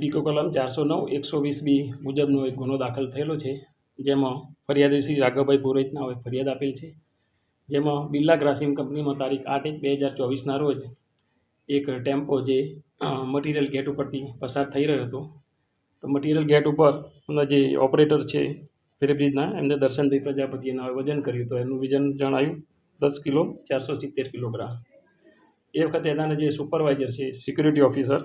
Pico કલમ 409 120B મુજબનો એક ગુનો દાખલ થયેલો છે, જેમાં ફરિયાદી શ્રી રાઘવભાઈ પુરોહિતના હવે ફરિયાદ આપેલ છે, જેમાં બિરલા ગ્રાસિમ કંપનીમાં તારીખ 8/1/2024ના રોજ એક ટેમ્પો જે મટીરિયલ ગેટ ઉપરથી પસાર થઈ રહ્યો હતો, તો મટીરિયલ ગેટ ઉપર જે ઓપરેટર છે ફેરીબ્રિજના એમને દર્શનભાઈ પ્રજાપતિના વજન કર્યું, તો એનું વજન જણાયું 10 કિલો 470 કિલોગ્રામ. એ વખતે એના જે સુપરવાઇઝર છે સિક્યુરિટી ઓફિસર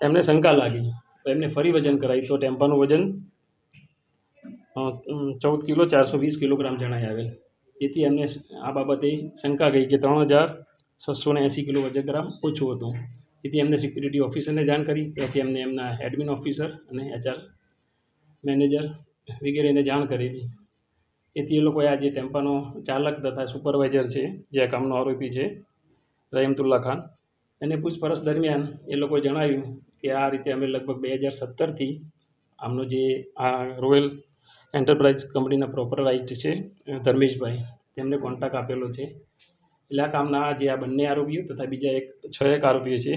એમને શંકા લાગી, તો એમને ફરી વજન કરાવી, તો ટેમ્પાનું વજન 14 કિલો 420 કિલોગ્રામ જણાઈ આવેલ. તેથી એમને આ બાબતે શંકા ગઈ કે 3680 કિલો વજનગ્રામ ઓછું હતું. તેથી એમને સિક્યુરિટી ઓફિસરને જાણ કરી, ત્યાંથી એમને એમના એડમિન ઓફિસર અને HR મેનેજર વગેરેને જાણ કરેલી. તેથી એ લોકોએ આ જે ટેમ્પાનો ચાલક તથા સુપરવાઇઝર છે, જે આ કામનો આરોપી છે રહીમતુલ્લા ખાન, એને પૂછપરછ દરમિયાન એ લોકોએ જણાવ્યું કે આ રીતે અમે લગભગ 2017થી આમનો જે આ રોયલ એન્ટરપ્રાઇઝ કંપનીના પ્રોપરાઇઝર છે ધર્મેશભાઈ, તેમને કોન્ટ્રાક્ટ આપેલો છે. એટલે આ કામના જે આ બંને આરોપીઓ તથા બીજા 6 આરોપીઓ છે,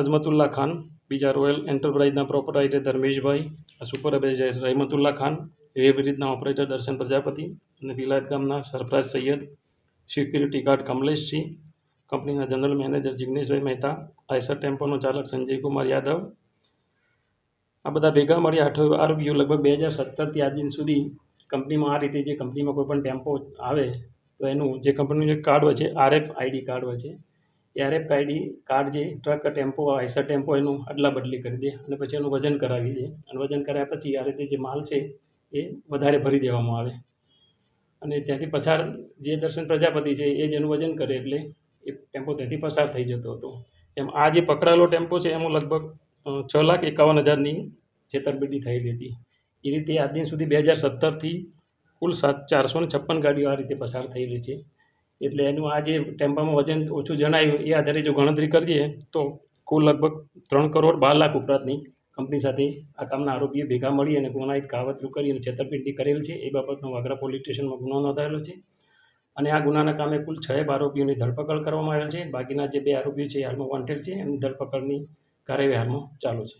અજમતુલ્લા ખાન, બીજા રોયલ એન્ટરપ્રાઇઝના પ્રોપરાઇટર ધર્મેશભાઈ, સુપરવાઇઝર રહીમતુલ્લા ખાન, વેબરીજના ઓપરેટર દર્શન પ્રજાપતિ અને વિલાયત ગામના સરફરાજ સૈયદ, સિક્યુરિટી ગાર્ડ કમલેશસિંહ, કંપનીના જનરલ મેનેજર જિગ્નેશભાઈ મહેતા, આઈસર ટેમ્પોનો ચાલક સંજયકુમાર યાદવ, આ બધા ભેગા મળી 8 આરોપીઓ લગભગ 2017થી આજ દિન સુધી કંપનીમાં આ રીતે જે કંપનીમાં કોઈ પણ ટેમ્પો આવે તો એનું જે કંપનીનું જે કાર્ડ હોય છે RFID કાર્ડ હોય છે, એ RFID કાર્ડ જે ટ્રક ટેમ્પો આઈસર ટેમ્પો એનું અદલા બદલી કરી દે અને પછી એનું વજન કરાવી દે, અને વજન કરાવ્યા પછી આ રીતે જે માલ છે એ વધારે ભરી દેવામાં આવે અને ત્યાંથી પસાર જે દર્શન પ્રજાપતિ છે એ જ એનું વજન કરે એટલે એ ટેમ્પો ત્યાંથી પસાર થઈ જતો હતો. એમ આ જે પકડાયેલો ટેમ્પો છે એમાં લગભગ 6,51,000ની છેતરપિંડી થયેલી હતી. એ રીતે આજ દિન સુધી 2017થી કુલ 456 ગાડીઓ આ રીતે પસાર થયેલી છે. એટલે એનું આ જે ટેમ્પામાં વજન ઓછું જણાયું એ આધારે જો ગણતરી કરીએ તો કુલ લગભગ 3,12,00,000 ઉપરાંતની કંપની સાથે આ કામના આરોપીઓ ભેગા મળી અને ગુનાહિત કાવતરું કરી અને છેતરપિંડી કરેલ છે. એ બાબતનો વાગરા પોલીસ સ્ટેશનમાં ગુનો નોંધાયેલો છે અને આ ગુનાના કામે કુલ 6 આરોપીઓની ધરપકડ કરવામાં આવેલ છે. બાકીના જે 2 આરોપીઓ છે હાલમાં વોન્ટેડ છે, એમની ધરપકડની કાર્યવાહી હાલમાં ચાલુ છે.